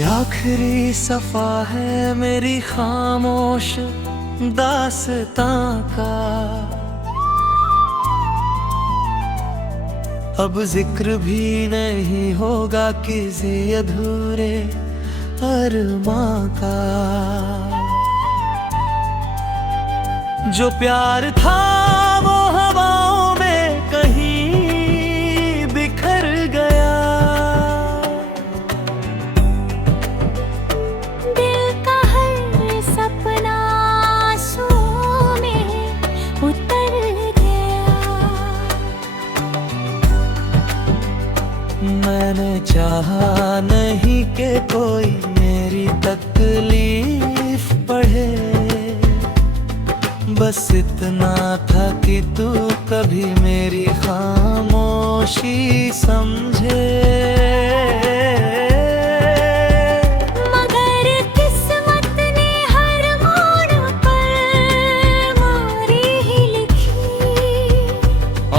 ये आखिरी सफा है मेरी खामोश दास्तां का। अब जिक्र भी नहीं होगा किसी अधूरे अरमां का। जो प्यार था वो हवाओं में कहीं बिखर गया। दिल का हर सपना आंसुओं में उतर गया। मैंने चाहा नहीं कि कोई मेरी तकलीफ पढ़े, बस इतना था कि तू कभी मेरी खामोशी समझे। मगर किस्मत ने हर मोड़ पर मारी ही लिखी,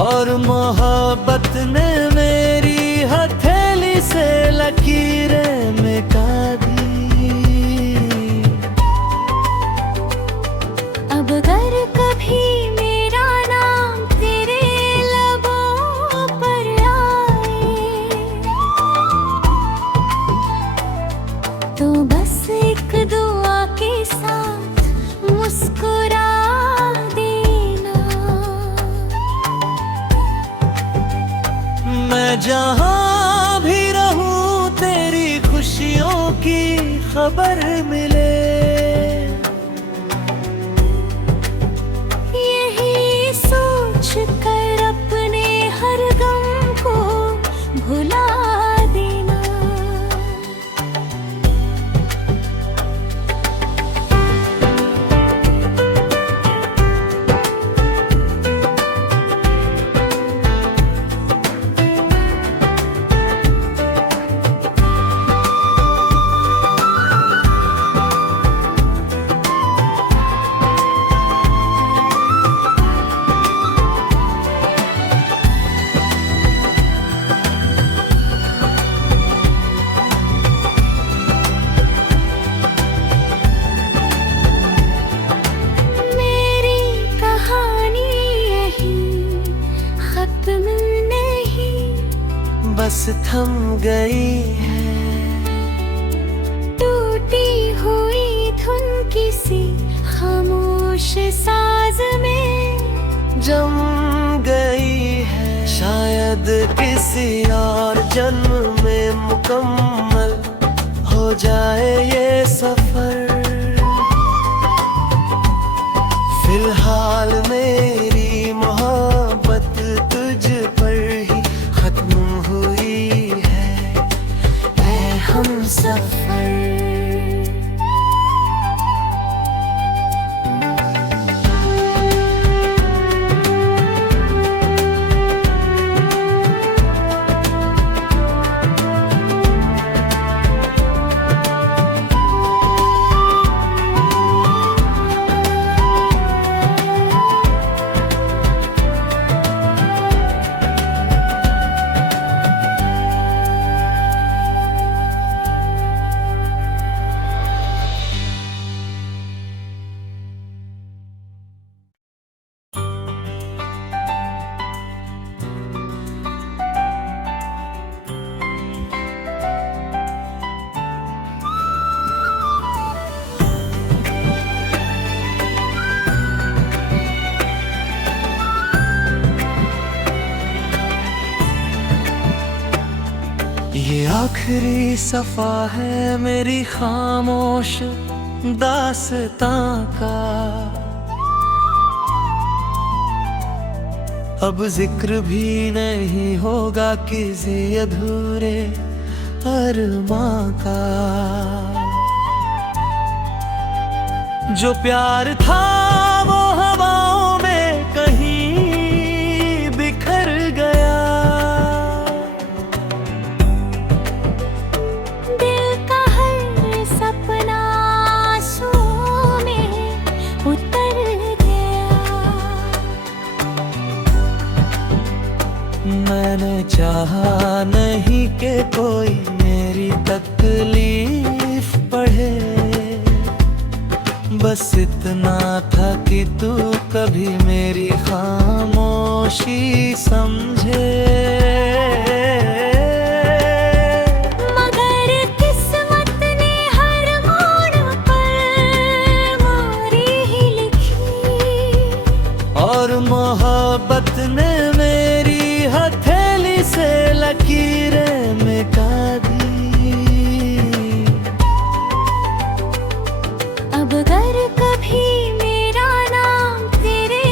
और मोहब्बत ने मेरी हथेली से लकीरें मिटा दी। अब अगर कभी मेरा नाम तेरे लबों पर आए, तो बस एक दुआ के साथ मुस्कुरा देना। मैं जहाँ भी रहूं तेरी खुशियों की खबर मिले। यही सोच कर अपने हर गम को भुला देना। मेरी कहानी यही खत्म नहीं, बस थम गई है। टूटी हुई धुन किसी खामोश साज में जम गई है। शायद किसी और जन्म में मुकम्मल हो जाए ये सफर। फिलहाल मेरी मोहब्बत तुझ पर ही खत्म हुई है, ऐ हमसफर। ये आखिरी सफा है मेरी खामोश दास्तां का। अब जिक्र भी नहीं होगा किसी अधूरे अरमां का। जो प्यार था वो हवाओं में कहीं बिखर गया। दिल का हर सपना आंसुओं में उतर गया। मैंने चाहा नहीं कि कोई मेरी तकलीफ पढ़े, बस इतना था कि तू कभी मेरी खामोशी समझे। मगर किस्मत ने हर मोड़ पर मोरी ही लिखी, और मोहब्बत ने मेरी हथेली से लकीरें मिटा दी। अब अगर कभी मेरा नाम तेरे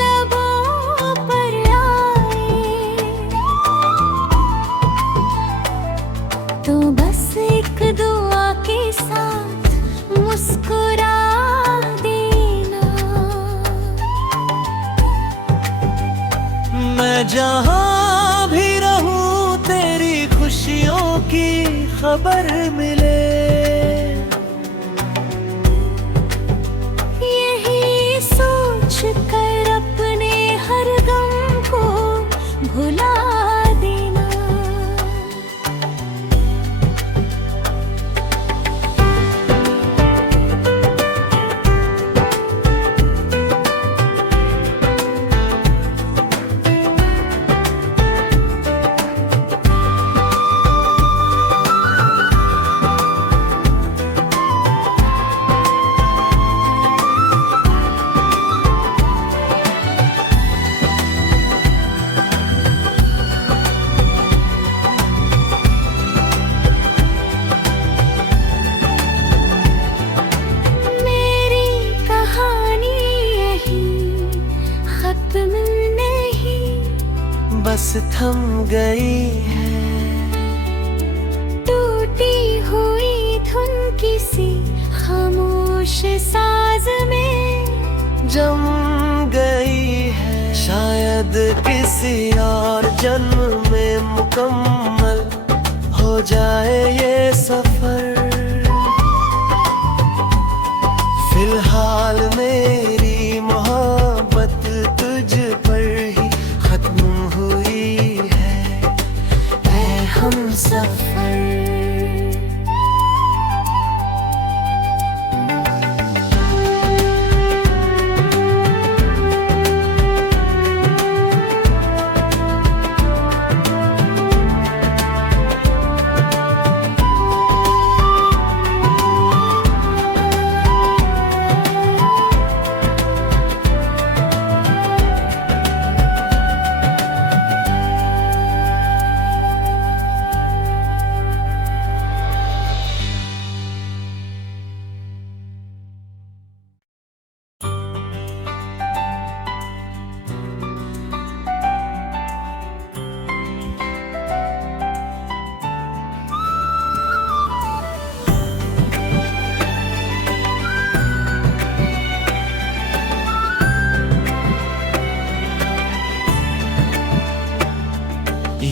लबों पर आए, तो बस एक दुआ के साथ मुस्कुरा देना। मैं जहाँ भी रहूं तेरी खुशियों की खबर मिले, यही सोच कर अपने हर गम को भुला देना। मेरी कहानी यही खत्म नहीं, बस थम गई है। टूटी हुई धुन किसी खामोश साज में जम गई है, शायद किसी और जन्म में मुकम्मल हो जाए ये सफर। फिलहाल मेरी मोहब्बत तुझ पर ही खत्म हुई है, ऐ हमसफर।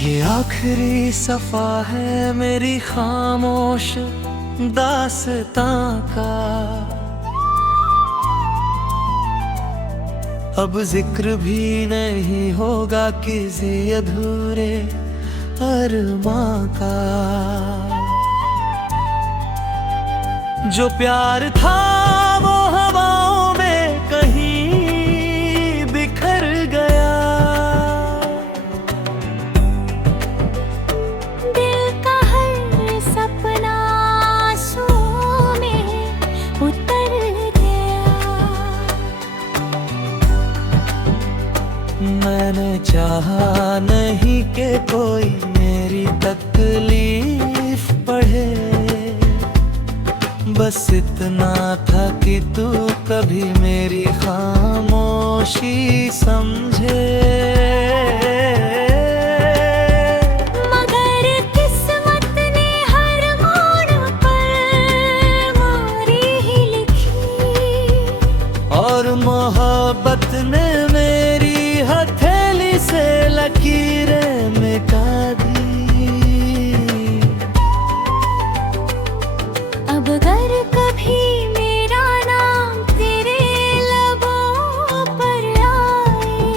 ये आखिरी सफा है मेरी खामोश दास्तां का, अब जिक्र भी नहीं होगा किसी अधूरे अरमां का। जो प्यार था वो हवाओं में कहीं बिखर गया, दिल का हर सपना आंसुओं में उतर गया। मैंने चाहा नहीं कि कोई मेरी तकलीफ पढ़े, बस इतना था कि तू कभी मेरी खामोशी समझे। मगर किस्मत ने हर मोड़ पर मोरी ही लिखी, और मोहब्बत ने मेरी हथेली से लकीरें मिटा दी। अब अगर कभी मेरा नाम तेरे लबों पर आए,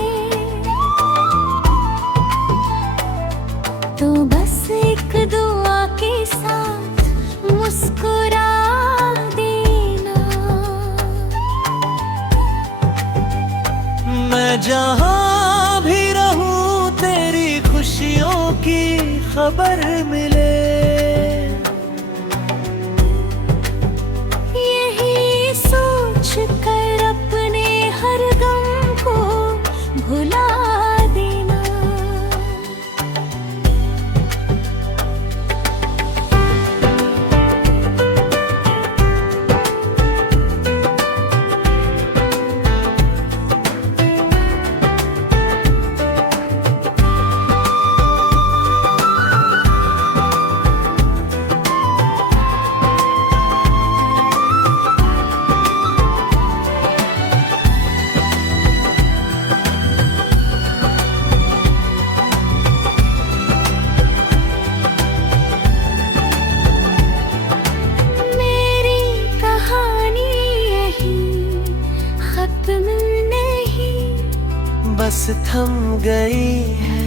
थम गई है।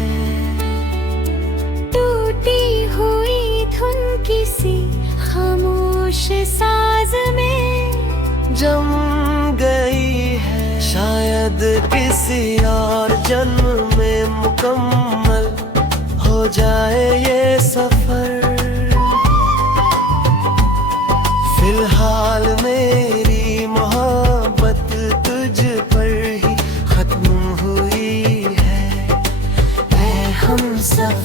टूटी हुई धुन किसी खामोश साज में जम गई है। शायद किसी और जन्म में मुकम्मल हो जाए ये सफर। फिलहाल मेरी मोहब्बत तुझ पर ही खत्म हुई है। ऐ हमसफर।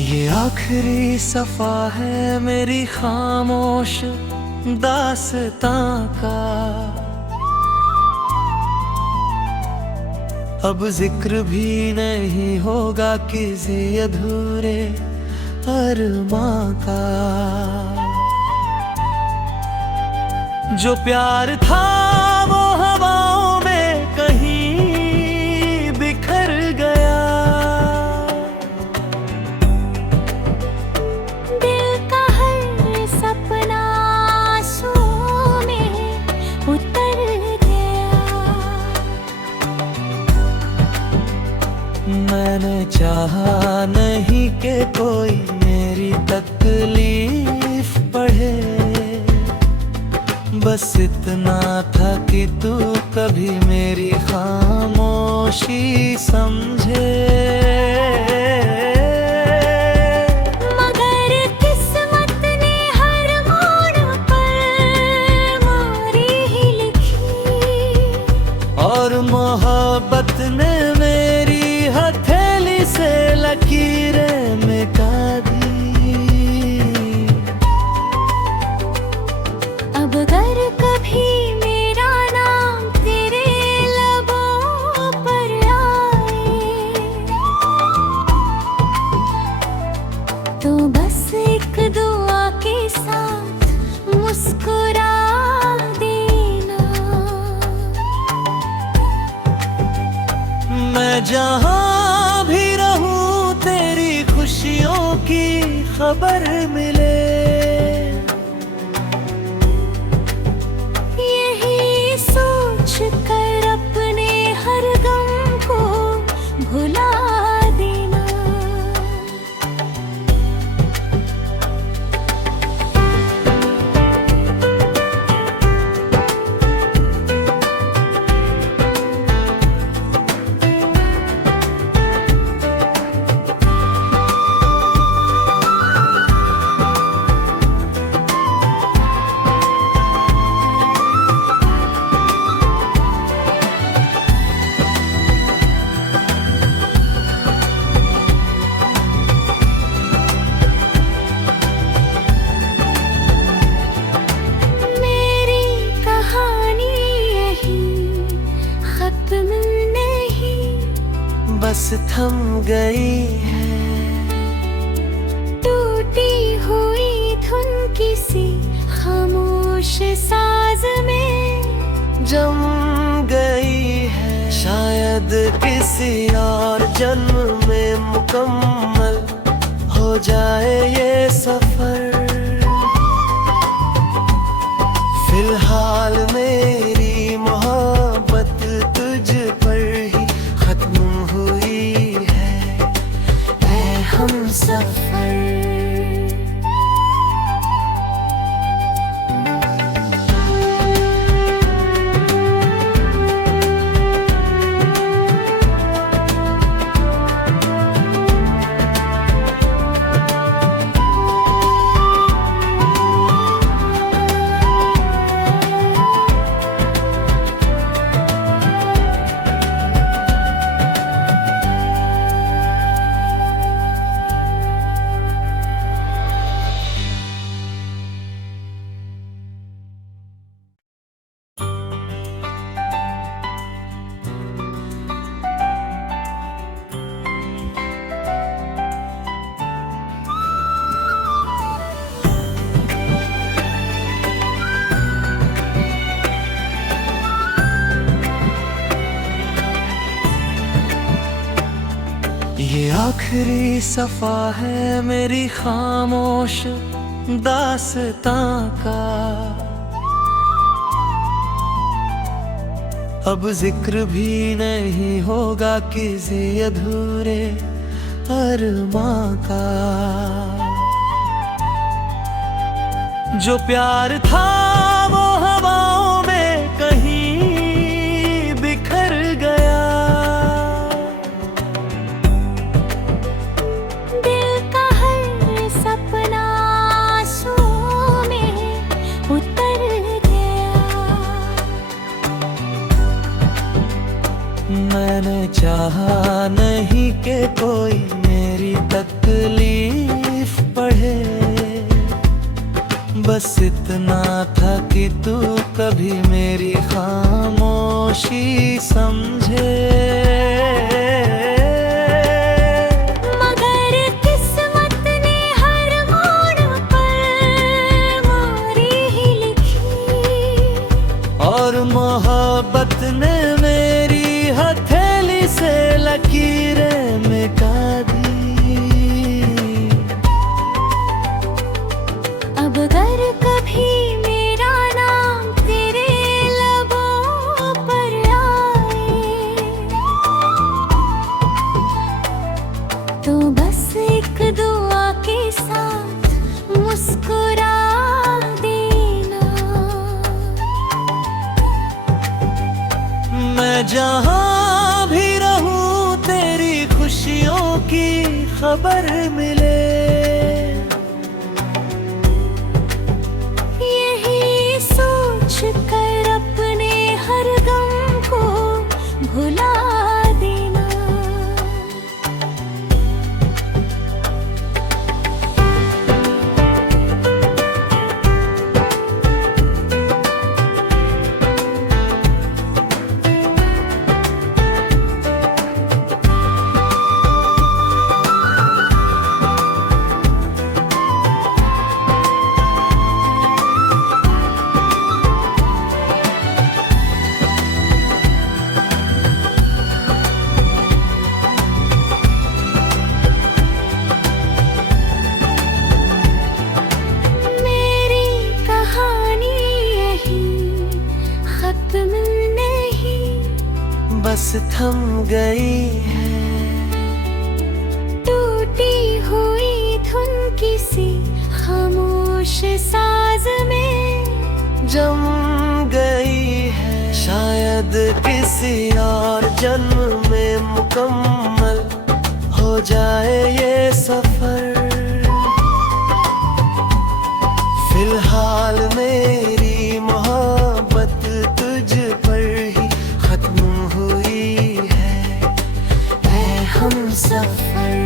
ये आखिरी सफा है मेरी खामोश दास्तां का। अब जिक्र भी नहीं होगा किसी अधूरे अरमां का। जो प्यार था वो हवाओं में कहीं बिखर गया। दिल का हर सपना आंसुओं में उतर गया। मैंने चाहा नहीं कि कोई मेरी तकलीफ पढ़े। बस इतना था कि तू कभी मेरी खामोशी समझे। मगर किस्मत ने हर मोड़ पर मोरी ही लिखी। और मोहब्बत ने मेरी हथेली से लकीरें मिटा दी। अब अगर कभी मेरा नाम तेरे लबों पर आए तो बस एक दुआ के साथ मुस्कुरा देना। मैं जहाँ भी रहूं तेरी खुशियों की खबर मिले। यही सोच कर अपने हर गम को भुला देना। मेरी कहानी यही खत्म नहीं, बस थम गई है। टूटी हुई धुन किसी खामोश साज में जम गई है। शायद किसी और जन्म में मुकम्मल हो जाए ये सफर। फिलहाल मेरी मोहब्बत तुझ पर ही खत्म हुई है। ऐ हमसफर। आखिरी सफा है मेरी खामोश दास्तां का। अब जिक्र भी नहीं होगा किसी अधूरे अरमां का। जो प्यार था वो हवाओं में कहीं बिखर गया। दिल का हर सपना आंसुओं में उतर गया। मैंने चाहा नहीं कि कोई मेरी तकलीफ पढ़े, बस इतना था कि तू कभी मेरी खामोशी समझे। मगर किस्मत ने हर मोड़ पर मोरी ही लिखी, और मोहब्बत ने मेरी हथेली से लकीरें मिटा दी। अब अगर कभी मेरा नाम तेरे लबों पर आए, तो बस एक दुआ के साथ मुस्कुरा देना। मैं जहां भी रहूं तेरी खुशियों की खबर मिले। यही सोच कर अपने हर गम को भुला देना। बस थम गई है। टूटी हुई धुन किसी खामोश साज में जम गई है। शायद किसी और जन्म में मुकम्मल हो जाए ये सफर। फिलहाल मेरी मोहब्बत तुझ पर ही खत्म हुई है। ऐ हम सफर।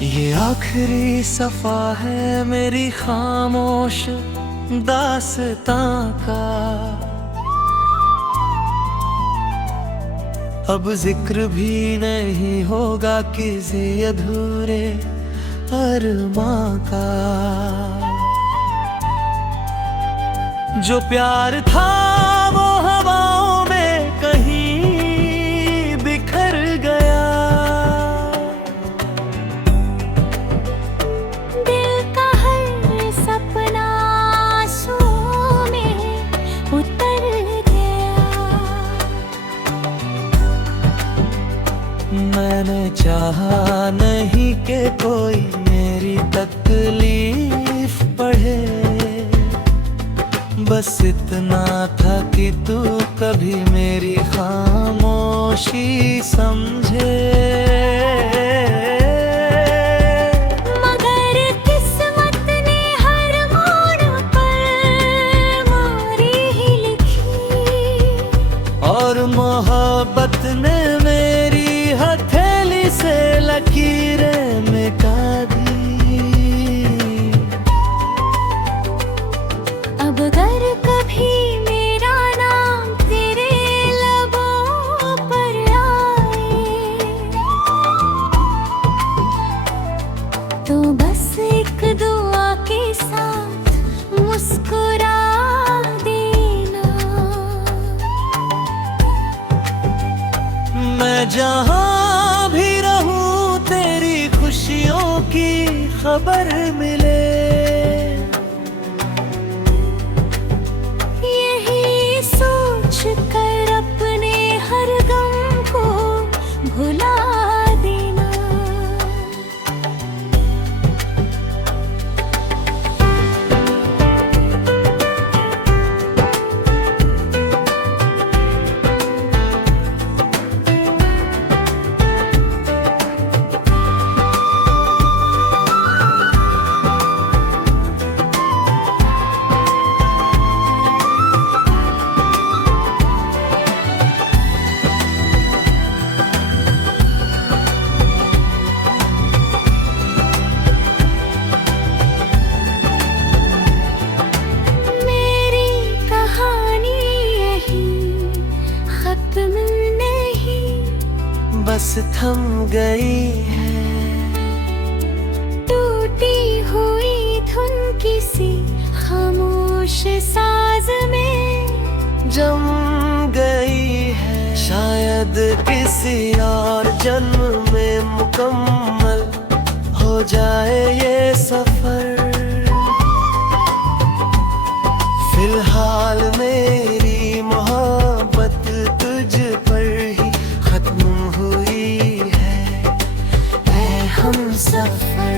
ये आखिरी सफा है मेरी खामोश दास्तां का। अब जिक्र भी नहीं होगा किसी अधूरे अरमां का। जो प्यार था वो हवाओं में कहीं बिखर गया। दिल का हर सपना आंसुओं में उतर गया। मैंने चाहा नहीं कि कोई मेरी तकलीफ बस इतना था कि तू कभी मेरी खामोशी समझे। मगर किस्मत ने हर मोड़ पर मारी ही लिखी, और मोहब्बत ने मेरी हथेली से लकीरें मिटा दी। अब अगर कभी मेरा नाम तेरे लबों पर आए, तो बस एक दुआ के साथ मुस्कुरा देना। मैं जहाँ भी रहूं तेरी खुशियों की खबर मिले। यही सोच कर अपने हर गम को भुला देना। मेरी कहानी यही खत्म नहीं, बस थम गई है। टूटी हुई धुन किसी खामोश साज में जम गई है। शायद किसी और जन्म में मुकम्मल हो जाए ये सफर। फिलहाल मेरी मोहब्बत तुझ पर ही खत्म हुई है हम सफर।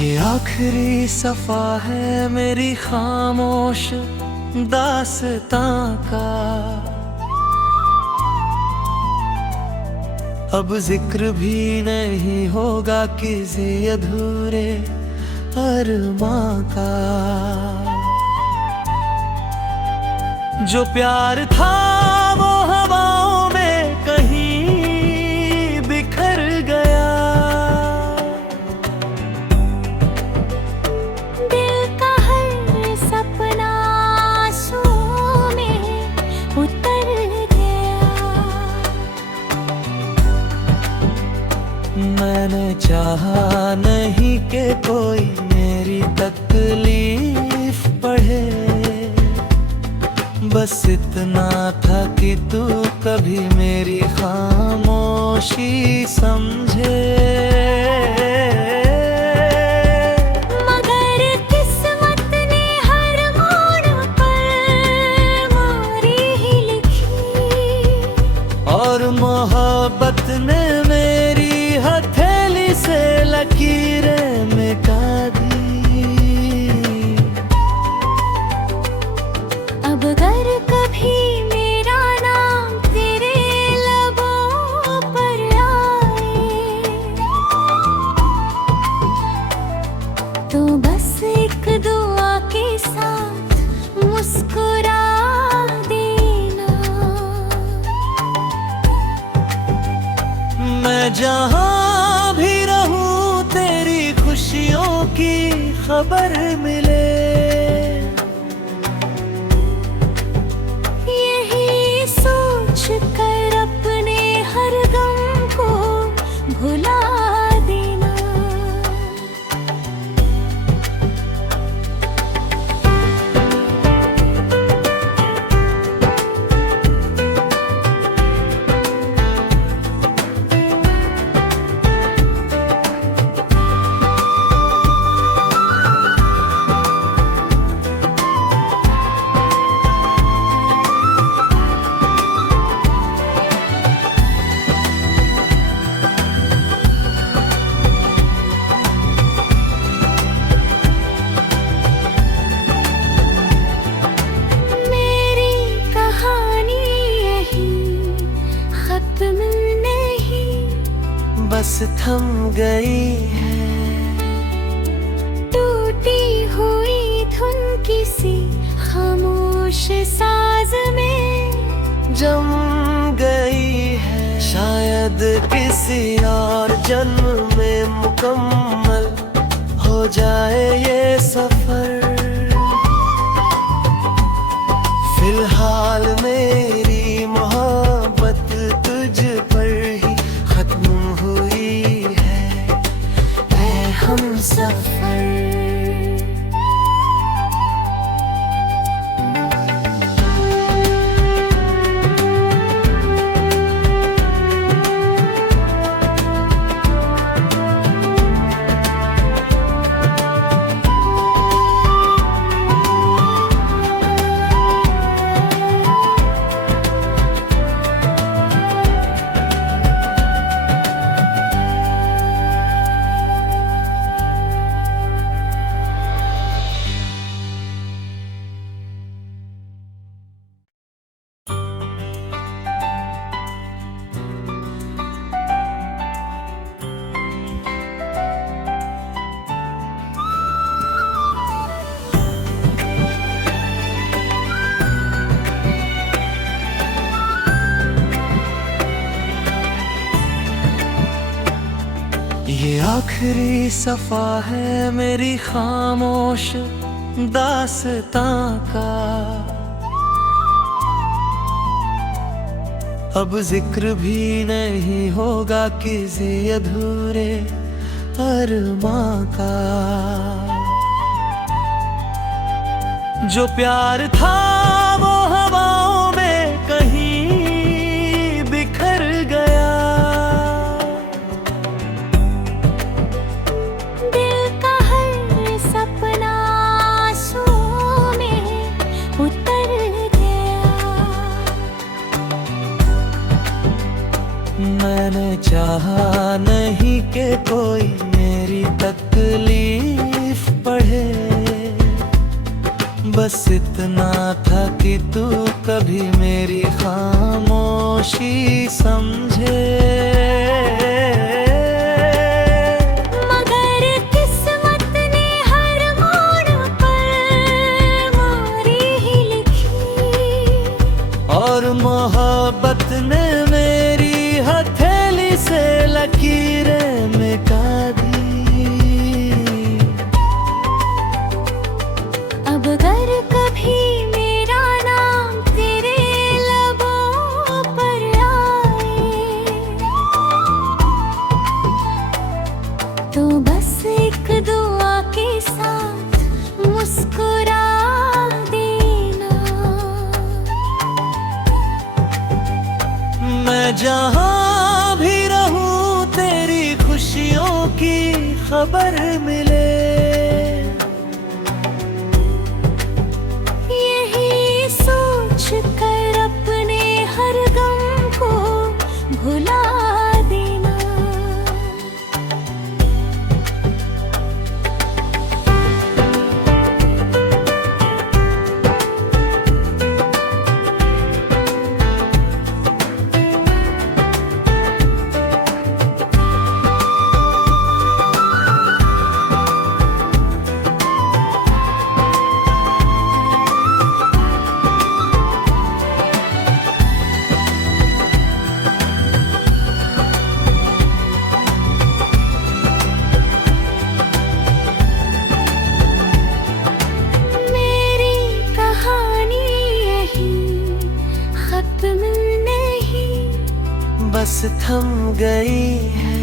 ये आखिरी सफा है मेरी खामोश दास्तां का। अब जिक्र भी नहीं होगा किसी अधूरे अरमां का। जो प्यार था वो हवाओं में कहीं बिखर गया। दिल का हर सपना आंसुओं में उतर गया। मैंने चाहा नहीं कि कोई मेरी तकलीफ पढ़े। बस इतना था कि तू कभी मेरी खामोशी समझे। मगर किस्मत ने हर मोड़ पर मारी ही लिखी, और मोहब्बत ने मेरी हथेली से लकीरें मिटा दी। अब अगर कभी मेरा नाम तेरे लबों पर आए, तो बस एक दुआ के साथ मुस्कुरा देना। मैं जहाँ भी रहूं तेरी खुशियों की खबर मिले। यही सोच कर अपने हर गम को भुला देना। बस थम गई है टूटी हुई धुन किसी खामोश साज में जम गई है। शायद किसी और जन्म में मुकम्मल हो जाए ये सफर। फिलहाल मेरी मोहब्बत तुझ पर ही खत्म हुई है हम सफर। ये आखिरी सफा है मेरी खामोश दास्तां का। अब जिक्र भी नहीं होगा किसी अधूरे अरमां का। जो प्यार था वो हवाओं में कहीं बिखर गया। मैंने चाहा नहीं कि कोई मेरी तकलीफ पढ़े। बस इतना था कि तू कभी मेरी खामोशी समझे। मगर किस्मत ने हर मोड़ पर मारी ही लिखी और मोहब्बत ने मेरी हथेली से लकीरें मिटा दी। अब अगर कभी मेरा नाम तेरे लबों पर आए तो बस एक दुआ के साथ मुस्कुरा देना। मैं जहाँ भी रहूं तेरी खुशियों की खबर मिले। यही सोच कर अपने हर गम को भुला देना। बस थम गई है।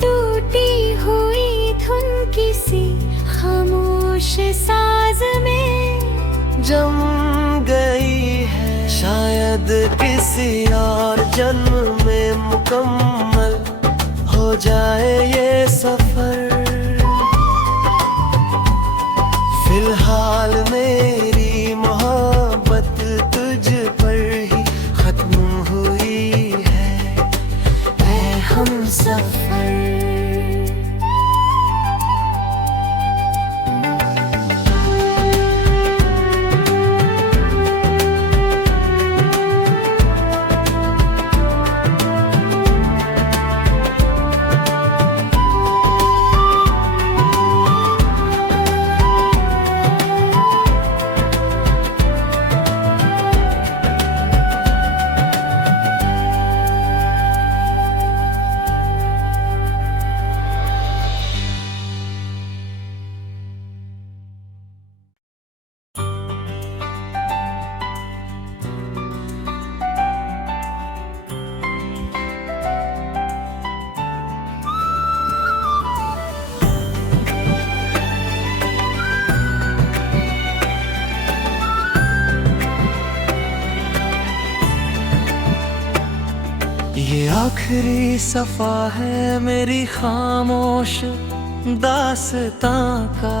टूटी हुई धुन किसी खामोश साज में जम गई है। शायद किसी और जन्म में मुकम्मल हो जाए ये सफर। फिलहाल मेरी मोहब्बत तुझ पर ही खत्म हुई है, ऐ हमसफर। ये आखिरी सफा है मेरी खामोश दास्तां का।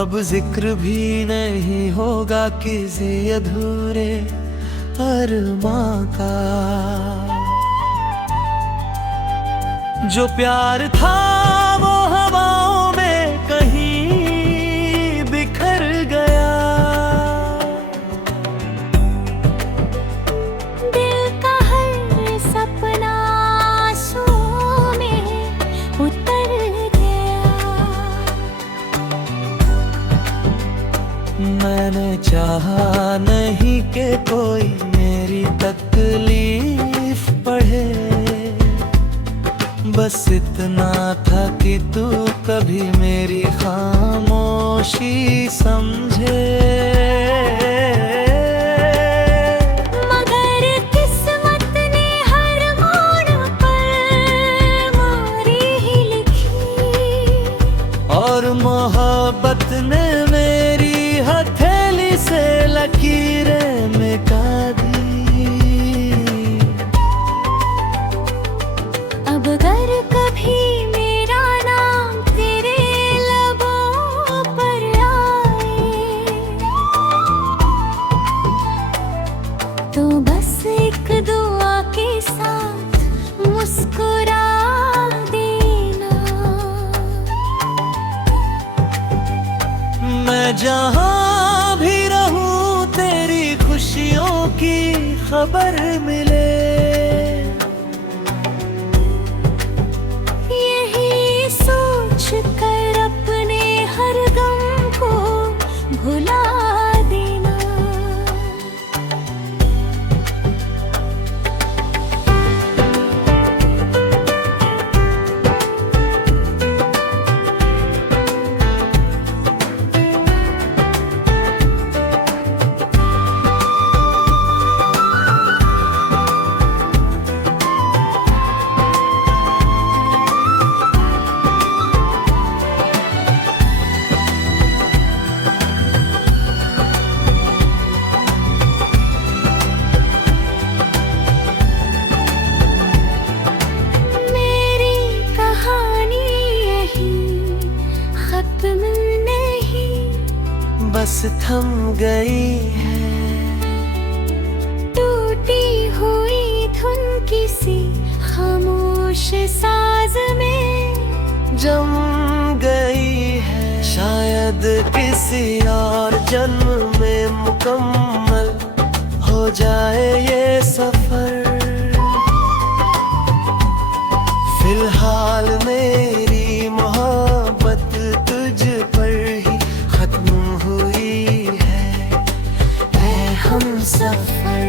अब जिक्र भी नहीं होगा किसी अधूरे अरमां का। जो प्यार था वो हवाओं में कहीं बिखर गया। दिल का हर सपना आंसुओं में उतर गया। मैंने चाहा नहीं कि कोई मेरी तकलीफ पढ़े, बस इतना था कि तू कभी मेरी खामोशी समझे। मगर किस्मत ने हर मोड़ पर मारी ही लिखी, और मोहब्बत ने मेरी हथेली से लकीरें मिटा दी। अब अगर कभी मेरा नाम तेरे लबों पर आए, तो बस एक दुआ के साथ मुस्कुरा देना। मैं जहाँ भी रहूं तेरी खुशियों की खबर मिले। यही सोच कर अपने हर गम को भुला देना। मेरी कहानी यही खत्म नहीं, बस थम गई है। टूटी हुई धुन किसी खामोश साज में जम गई है। शायद किसी और जन्म में मुकम्मल हो जाए ये सफर। फिलहाल मेरी मोहब्बत तुझ पर ही खत्म हुई है, ऐ हमसफर।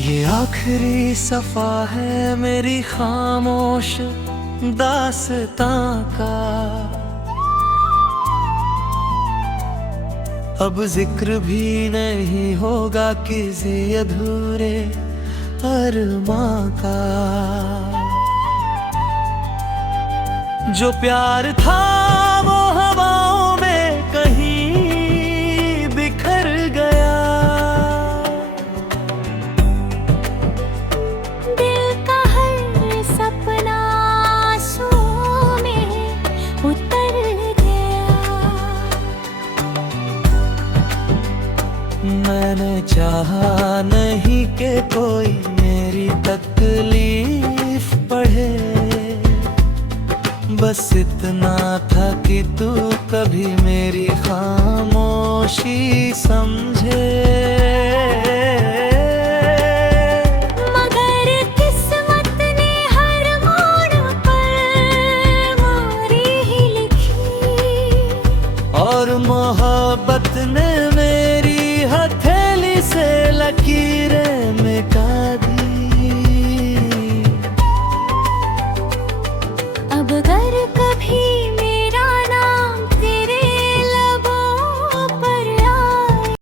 ये आखिरी सफा है मेरी खामोश दास्तां का। अब जिक्र भी नहीं होगा किसी अधूरे अरमां का। जो प्यार था वो हवाओं में कहीं बिखर गया। दिल का हर सपना आंसुओं में उतर गया। मैंने चाहा नहीं कि कोई मेरी तकलीफ पढ़े, बस इतना था कि तू कभी मेरी खामोशी